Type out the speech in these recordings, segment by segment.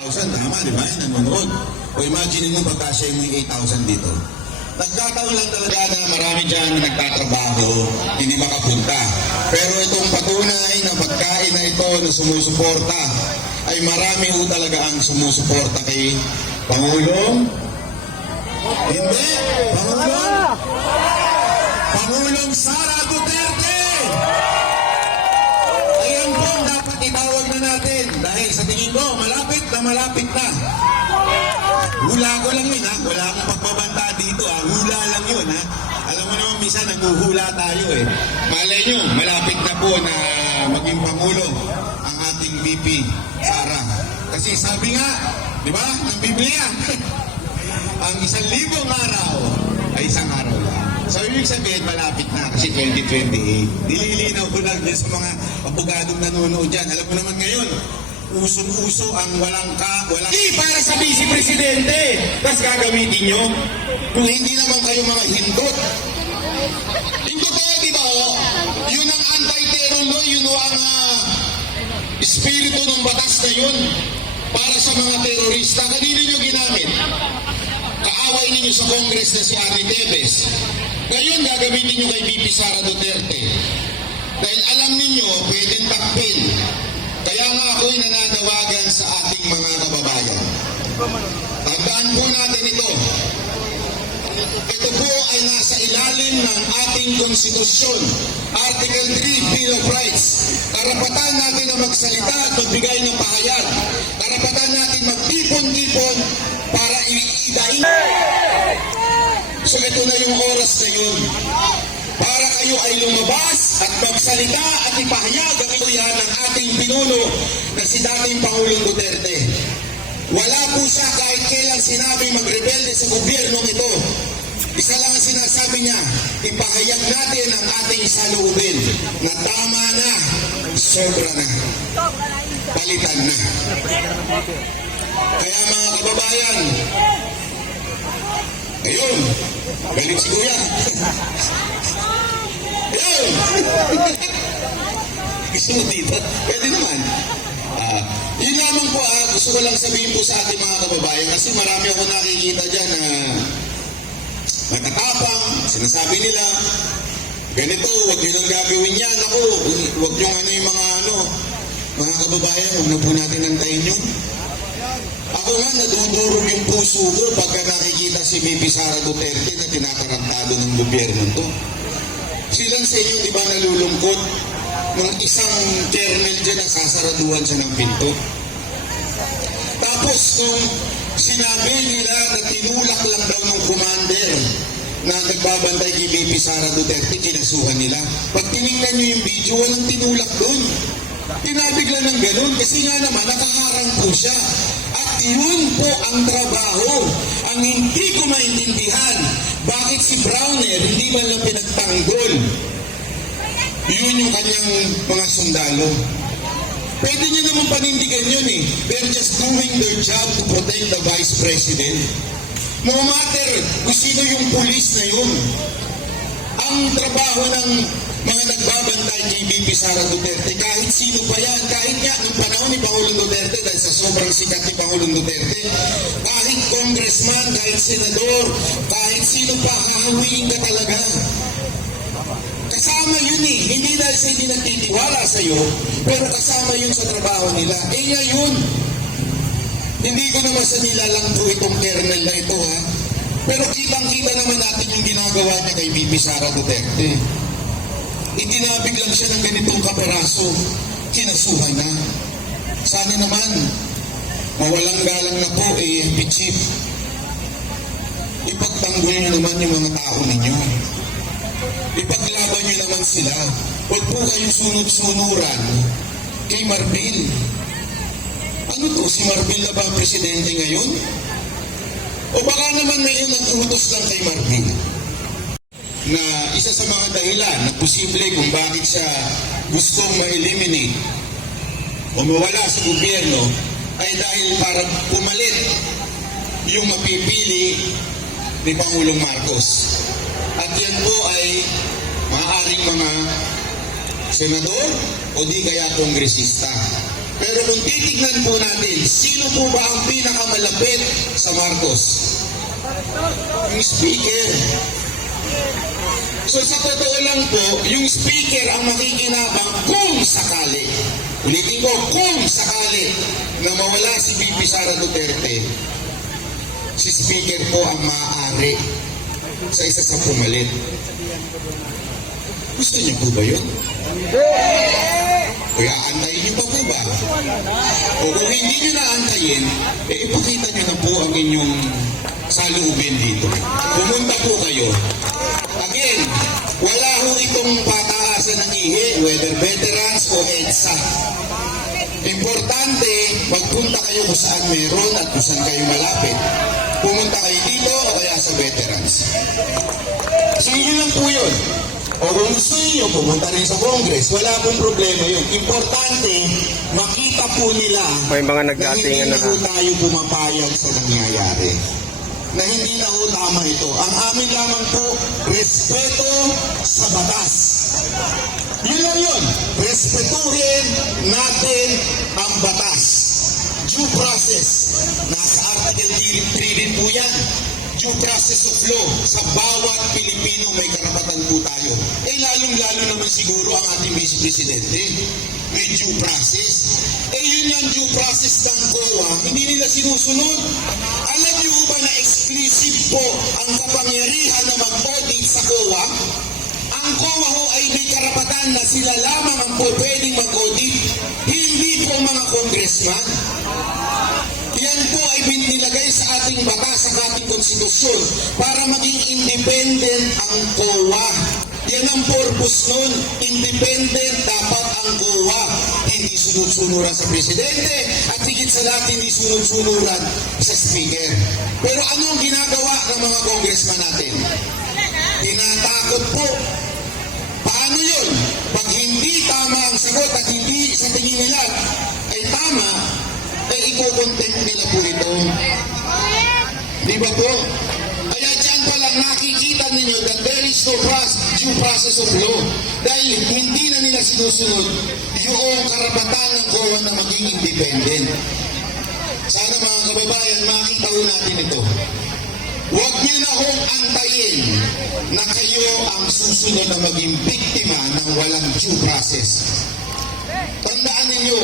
Tama, di ba? Nanonood. O imagine mo pagkasya mo yung 8,000 dito. Nagkataon lang talaga na marami dyan na nagtatrabaho, hindi makapunta. Pero itong patunay na pagkain na ito na sumusuporta, ay marami ho talaga ang sumusuporta kay Pangulong. Hindi! Pangulong Sara Duterte! Ayan po ang dapat itawag na natin dahil sa tingin ko, malapit na. Hula ko lang yun ha, wala akong pagbabanta dito ha, hula lang yun ha. Alam mo naman minsan naghuhula tayo eh. Malay nyo, malapit na po na maging Pangulo ang ating VP Sara. Kasi sabi nga, di ba, ng Biblia, ang 1,000 araw ay isang araw lang. So, ibig sabihin, malapit na kasi 2028. Nililinaw ko lang din sa mga abogadong nanonood dyan. Alam mo naman ngayon, usong-uso ang walang Di para sa Vice Presidente! Tapos gagamitin nyo? Kung hindi naman kayo mga hindot. Hindot tayo, di ba? Yun ang anti-terror law, yun ang espiritu ng batas na yun para sa mga terorista. Kanino nyo ginamit? Kaaway ninyo sa Congress na si Ate Tevez. Ngayon, gagamitin nyo kay VP Sara Duterte. Dahil alam ninyo, pwedeng takpin. Kaya nga ako'y nananawagan sa ating mga kababayan. Tandaan po natin ito. Ito po ay nasa ilalim ng ating konstitusyon. Article 3, Bill of Rights. Karapatan natin na magsalita at magbigay ng pahayag. Karapatan natin magtipon-tipon para idain. So ito na yung oras na yun. Para kayo ay lumabas at magsalita at ipahayag ang iyan ng ating pinuno na si dating Pangulong Duterte. Wala po siya kahit kailan sinabi magrebelde sa gobyernong ito. Isa lang ang sinasabi niya, ipahayag natin ang ating saloobin na tama na, sobra na, palitan na. Kaya mga kababayan, ayun, galing si Kuya. Ayun! Gusto mo dito? Pwede naman. Yun lamang po, gusto ko lang sabihin po sa ating mga kababayan kasi marami ako nakikita dyan na matatapang, sinasabi nila, ganito, huwag nyo lang gagawin yan. Ako, huwag nyo yung mga kababayan, huwag na po natin antayin yun. Ako nga, nadudurog yung puso ko pagka nakikita si VP Sara Duterte na tinatarantado ng gobyerno to. Silang sa inyo, di ba nalulungkot? Nung isang kernel dyan, nasasaraduhan siya ng pinto. Tapos, nung sinabi nila na tinulak lang daw ng commander na nagbabantay kay VP Sara Duterte, kinasuhan nila. Pag tinignan nyo yung video, walang tinulak doon. Tinabig lang ng ganun kasi nga naman, nakaharang po siya. At yun po ang trabaho. Ang hindi ko maintindihan, bakit si Browner hindi man lang pinagtanggol? Yun yung kanyang mga sundalo. Pwede niya naman panindigan yun eh. They're just doing their job to protect the Vice President. No matter kung sino yung pulis na yun. Ang trabaho ng mga nagbabantay kay VP Sara Duterte, kahit sino pa yan, kahit nga ng panahon ni Pangulong Duterte, dahil sa sobrang sikat ni Pangulong Duterte, kahit congressman, kahit senador, kahit sino pa, hahawiin ka talaga. Kasama yun eh. Hindi dahil sa hindi nagtitiwala sa'yo, pero kasama yun sa trabaho nila. Eh ngayon, hindi ko naman sa nilalang po itong kernel na ito ha. Pero kitang-kita naman natin yung ginagawa niya kay VP Sara Duterte. Itinabig lang siya ng ganitong kaperaso. Kinasuhan na. Sana naman, mawalang galang na po AFP Chief. Ipagtanggol niyo naman yung mga tao ninyo. Ipaglaban nyo naman sila. Huwag po kayong sunod-sunuran kay Marbil. Ano to? Si Marbil na ba ang presidente ngayon? O baka naman ngayon nag-utos lang kay Marbil na isa sa mga dahilan na posible kung bakit siya gustong ma-eliminate o mawala sa gobyerno ay dahil para pumalit yung mapipili ni Pangulong Marcos. At yan po ay maaaring mga senador o di kaya kongresista. Pero kung titignan po natin, sino po ba ang pinakamalapit sa Marcos? Yung speaker. So sa totoo lang po, yung speaker ang makikinabang kung sakali. Ulitin ko, kung sakali na mawala si VP Sara Duterte, si speaker po ang maaari sa isa sa pumalit. Gusto niyo po ba yun? O aantayin niyo pa po ba? O kung hindi niyo naantayin, ipakita niyo na po ang inyong saloobin dito. Pumunta po kayo. Again, wala ho itong pataasan ng IHE, whether veterans o EDSA. Importante, magpunta kayo kung saan meron at kung saan kayo malapit. Pumunta kayo dito o kaya sa veterans. So yun lang po yun. O kung gusto niyo, pumunta rin sa Congress. Wala pong problema yun. Importante, makita po nila May mga na nagdatingan hindi na na po tayo pumapayag sa nangyayari. Na hindi na po tama ito. Ang amin lamang po, respeto sa batas. Yun lang yun. Respetuhin natin ang batas. Due process. Nasa Article 3 din po yan. Due process of law. Sa bawat Pilipino may karapatan po tayo. Lalong-lalo naman siguro ang ating Vice Presidente. May due process. Yun yung due process ng COA. Hindi nila sinusunod. Alam niyo ba na exclusive po ang kapangyarihan na mag-audit sa COA? Ang COA ho ay may karapatan na sila lamang ang pwedeng mag-audit. Hindi po mga congressman. Yan po ay binilagay sa ating batas, sa ating konstitusyon para maging independent ang COA. Yan ang purpose nun. Independent dapat ang COA. Hindi sunod-sunuran sa presidente at higit sa lahat hindi sunod-sunuran sa speaker. Pero ano ang ginagawa ng mga congressman natin? Tinatakot po. Paano yun? Pag hindi tama ang sagot at hindi sa tingin nila ay tama, ay iko-content nila po ito. Di ba po? Kaya dyan pa lang nakikita ninyo that there is no due process of law. Dahil hindi na nila sinusunod yung karapatan ng COA na maging independent. Sana mga kababayan, makita ho natin ito. Huwag niyo na hong antayin na kayo ang susunod na maging biktima ng walang due process. Tandaan ninyo,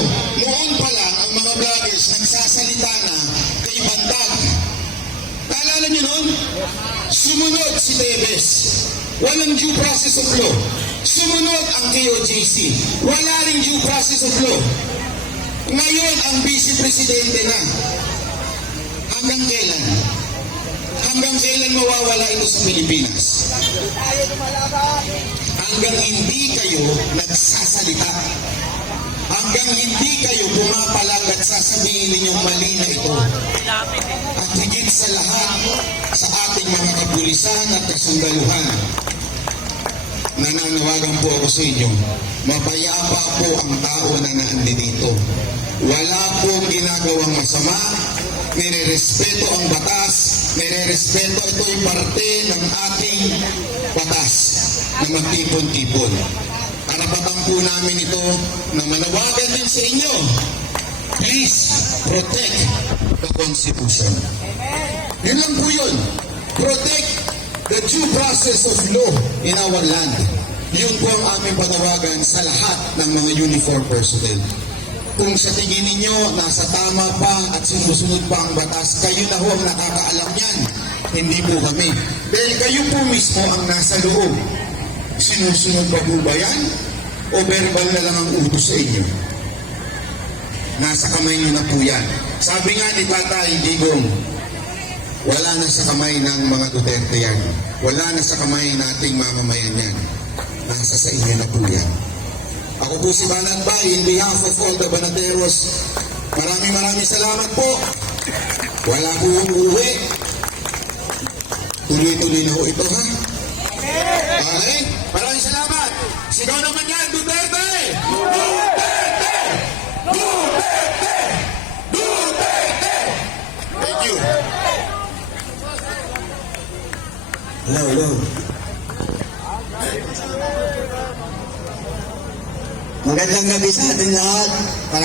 noon pa lang ang mga vloggers nagsasalita na kay Bandag. Naalala niyo noon? Sumunod si Tevez. Walang due process of law. Sumunod ang KOJC. Wala ring due process of law. Ngayon ang Vice Presidente na. Hanggang kailan? Hanggang kailan mawawala ito sa Pilipinas? Hanggang hindi kayo nagsasalita. Hanggang hindi kayo pumapalag at sasabihin ninyong mali na ito. At higit sa lahat sa ating mga kapulisan at kasundaluhan, nananawagan po ako sa inyo, mapayapa po ang tao na naandito. Wala pong ginagawang masama, nire-respeto ang batas, nire-respeto ito yung parte ng ating batas na magtipon-tipon. Karapatan po namin ito na manawagan din sa inyo. Please protect the Constitution. Yun lang po yun. Protect the due process of law in our land. Yun po ang aming panawagan sa lahat ng mga uniform personnel. Kung sa tingin ninyo nasa tama pa at sumusunod pa ang batas, kayo na ho ang nakakaalam yan. Hindi po kami. Dahil kayo po mismo ang nasa loob. Sinusunod pa po ba yan? O verbal na lang ang utos sa inyo? Nasa kamay niyo na po yan. Sabi nga ni Tatay Digong, wala na sa kamay ng mga Duterte yan. Wala na sa kamay nating mamamayan yan. Nasa sa inyo na po yan. Ako po si Banan Bay, in behalf of all the Banateros, maraming salamat po. Wala po uuwi. Tuloy-tuloy na ho ito, ha? Okay? Maraming salamat. Sigaw naman yan, Duterte! Duterte! Duterte! Duterte! Thank you. Hello. Magandang gabi sa ating lahat. Maraming